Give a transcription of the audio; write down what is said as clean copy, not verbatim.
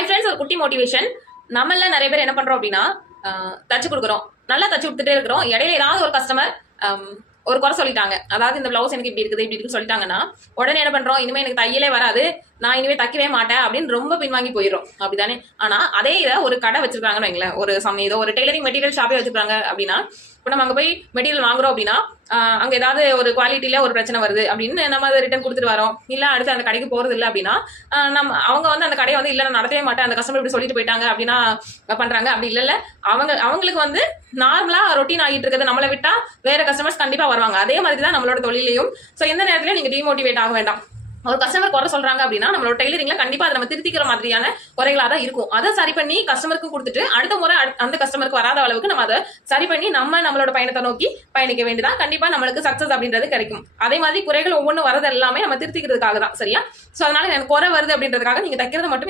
Hi friends, ஒரு குட்டி motivation. நம்மள நிறைய பேர் என்ன பண்றோம் அப்படின்னா, தச்சு கொடுக்குறோம், நல்லா தச்சு கொடுத்துட்டே இருக்கிறோம். இடையில ஏதாவது ஒரு கஸ்டமர் ஒரு குறை சொல்லிட்டாங்க, அதாவது இந்த பிளவுஸ் எனக்கு இப்படி இருக்குது இப்படி இருக்கு சொல்லிட்டாங்கன்னா, உடனே என்ன பண்றோம், இனிமே எனக்கு தையலே வராது, நான் இனிமே தைக்கவே மாட்டேன் அப்படின்னு ரொம்ப பின்வாங்கி போயிடும். அப்படித்தானே? ஆனா அதே இதை ஒரு கடை வச்சிருக்காங்கன்னு வைங்களேன், ஒரு ஏதோ ஒரு டெய்லரிங் மெட்டீரியல் ஷாப்பே வச்சிருக்காங்க அப்படின்னா, இப்போ நம்ம அங்கே போய் மெட்டீரியல் வாங்குறோம் அப்படின்னா, அங்கே ஏதாவது ஒரு குவாலிட்டியில ஒரு பிரச்சனை வருது அப்படின்னு நம்ம அதை ரிட்டர்ன் கொடுத்துட்டு வரோம், இல்லை அடுத்து அந்த கடைக்கு போறது இல்லை அப்படின்னா, அவங்க வந்து அந்த கடையை வந்து இல்லை நான் நடத்தவே மாட்டேன், அந்த கஸ்டமர் இப்படி சொல்லிட்டு போயிட்டாங்க அப்படின்னா பண்றாங்க. அப்படி இல்லைல்ல, அவங்களுக்கு வந்து நார்மலா ரொட்டீன் ஆகிட்டு இருக்கிறது, நம்மளை விட்டா வேற கஸ்டமர்ஸ் கண்டிப்பா வருவாங்க. அதே மாதிரி தான் நம்மளோட தொழிலையும். ஸோ எந்த நேரத்திலையும் நீங்க டிமோட்டிவேட் ஆக வேண்டாம். ஒரு கஸ்டமர் குறை சொல்றாங்க அப்படின்னா, நம்மளோட டெய்லரிங்ல கண்டிப்பா அதை நம்ம திருத்திக்கிற மாதிரியான குறைகளா தான் இருக்கும். அதை சரி பண்ணி கஸ்டமருக்கு கொடுத்துட்டு அடுத்த முறை அந்த கஸ்டமருக்கு வராத அளவுக்கு நம்ம அதை சரி பண்ணி நம்மளோட பயணத்தை நோக்கி பயணிக்க வேண்டியதான். கண்டிப்பா நம்மளுக்கு சக்சஸ் அப்படின்றது கிடைக்கும். அதே மாதிரி குறைகள் ஒவ்வொன்றும் வரது எல்லாமே நம்ம திருத்திக்கிறதுக்காக தான். சரியா? சோ அதனால எனக்கு குறை வருது அப்படின்றதுக்காக நீங்க தைக்கிறது மட்டும்